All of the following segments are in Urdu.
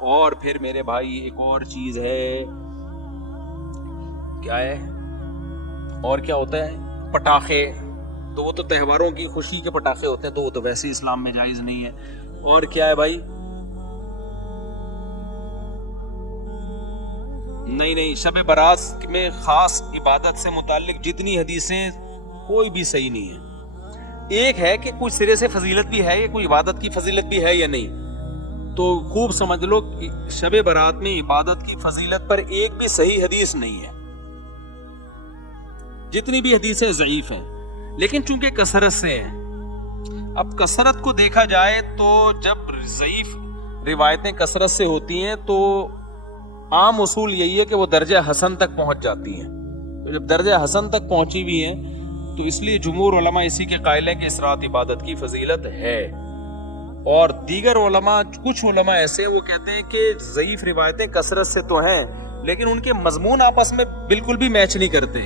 اور پھر میرے بھائی ایک اور چیز ہے، کیا ہے اور کیا ہوتا ہے؟ پٹاخے. تو وہ تو تہواروں کی خوشی کے پٹاخے ہوتے ہیں، تو وہ تو ویسے اسلام میں جائز نہیں ہے. اور کیا ہے بھائی؟ نہیں، شب برات میں خاص عبادت سے متعلق جتنی حدیثیں کوئی بھی صحیح نہیں ہے. ایک ہے کہ کوئی سرے سے فضیلت بھی ہے، یا کوئی عبادت کی فضیلت بھی ہے یا نہیں. تو خوب سمجھ لو کہ شب برات میں عبادت کی فضیلت پر ایک بھی صحیح حدیث نہیں ہے. جتنی بھی حدیثیں ضعیف ہیں، لیکن چونکہ کثرت سے ہیں. اب کثرت کو دیکھا جائے تو جب ضعیف روایتیں کثرت سے ہوتی ہیں تو عام اصول یہی ہے کہ وہ درجہ حسن تک پہنچ جاتی ہیں. تو جب درجہ حسن تک پہنچی بھی ہیں تو اس لیے جمہور علماء اسی کے قائل ہیں کہ اس رات عبادت کی فضیلت ہے. اور دیگر علماء، کچھ علماء ایسے وہ کہتے ہیں کہ ضعیف روایتیں کثرت سے تو ہیں لیکن ان کے مضمون آپس میں بالکل بھی میچ نہیں کرتے.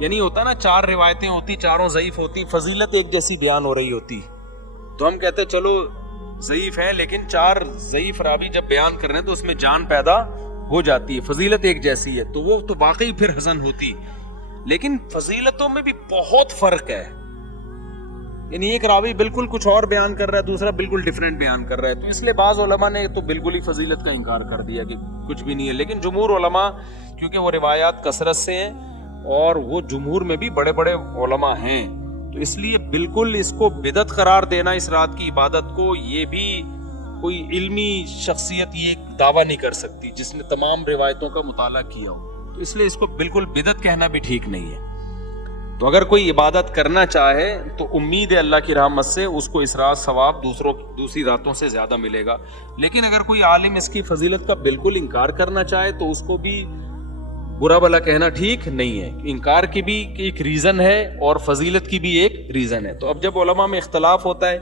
یعنی ہوتا نا 4 روایتیں ہوتی، چاروں ضعیف ہوتی، فضیلت ایک جیسی بیان ہو رہی ہوتی. تو ہم کہتے چلو ضعیف ہے لیکن 4 ضعیف راوی جب بیان کر رہے ہیں تو اس میں جان پیدا ہو جاتی ہے، فضیلت ایک جیسی ہے، تو وہ تو واقعی پھر حسن ہوتی. لیکن فضیلتوں میں بھی بہت فرق ہے. یعنی ایک راوی بالکل کچھ اور بیان کر رہا ہے، دوسرا بالکل ڈیفرنٹ بیان کر رہا ہے. تو اس لیے بعض علماء نے تو بالکل ہی فضیلت کا انکار کر دیا کہ کچھ بھی نہیں ہے. لیکن جمہور علماء، کیونکہ وہ روایات کثرت سے ہیں اور وہ جمہور میں بھی بڑے بڑے علماء ہیں، تو اس لیے بالکل اس کو بدعت قرار دینا اس رات کی عبادت کو، یہ بھی کوئی علمی شخصیت یہ دعویٰ نہیں کر سکتی جس نے تمام روایتوں کا مطالعہ کیا ہو. تو اس لیے اس کو بالکل بدعت کہنا بھی ٹھیک نہیں ہے. تو اگر کوئی عبادت کرنا چاہے تو امید ہے اللہ کی رحمت سے اس کو اس رات ثواب دوسری راتوں سے زیادہ ملے گا. لیکن اگر کوئی عالم اس کی فضیلت کا بالکل انکار کرنا چاہے تو اس کو بھی برا بھلا کہنا ٹھیک نہیں ہے. انکار کی بھی ایک ریزن ہے اور فضیلت کی بھی ایک ریزن ہے. تو اب جب علماء میں اختلاف ہوتا ہے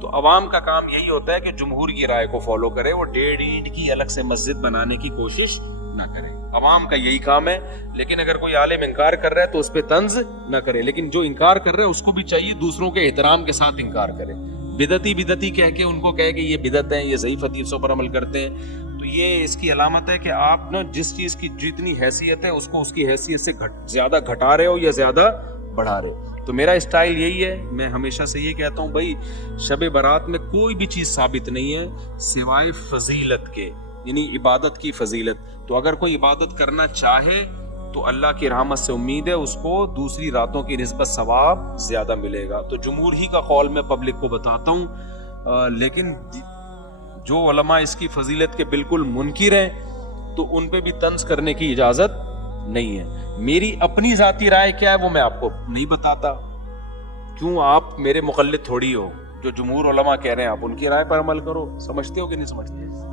تو عوام کا کام یہی ہوتا ہے کہ جمہور کی رائے کو فالو کرے، وہ 1.5 اینٹ کی الگ سے مسجد بنانے کی کوشش نہ کرے. عوام کا یہی کام ہے. لیکن اگر کوئی عالم انکار کر رہا ہے تو اس پہ طنز نہ کرے. لیکن جو انکار کر رہا ہے اس کو بھی چاہیے دوسروں کے احترام کے ساتھ انکار کرے. بدعتی کہہ کے ان کو کہے کہ یہ بدعت ہے، یہ ضعیف حدیثوں پر عمل کرتے ہیں، تو یہ اس کی علامت ہے کہ آپ نا جس چیز کی جتنی حیثیت ہے اس کو اس کی حیثیت سے زیادہ گھٹا رہے ہو یا زیادہ بڑھا رہے ہو. تو میرا اسٹائل یہی ہے، میں ہمیشہ سے یہ کہتا ہوں بھائی شب برات میں کوئی بھی چیز ثابت نہیں ہے سوائے فضیلت کے، یعنی عبادت کی فضیلت. تو اگر کوئی عبادت کرنا چاہے تو اللہ کی رحمت سے امید ہے اس کو دوسری راتوں کی نسبت ثواب زیادہ ملے گا. تو جمہور ہی کا قول میں پبلک کو بتاتا ہوں. لیکن جو علماء اس کی فضیلت کے بالکل منکر ہیں تو ان پہ بھی طنز کرنے کی اجازت نہیں ہے. میری اپنی ذاتی رائے کیا ہے وہ میں آپ کو نہیں بتاتا، کیوں آپ میرے مقلد تھوڑی ہو. جو جمہور علماء کہہ رہے ہیں آپ ان کی رائے پر عمل کرو. سمجھتے ہو کہ نہیں سمجھتے؟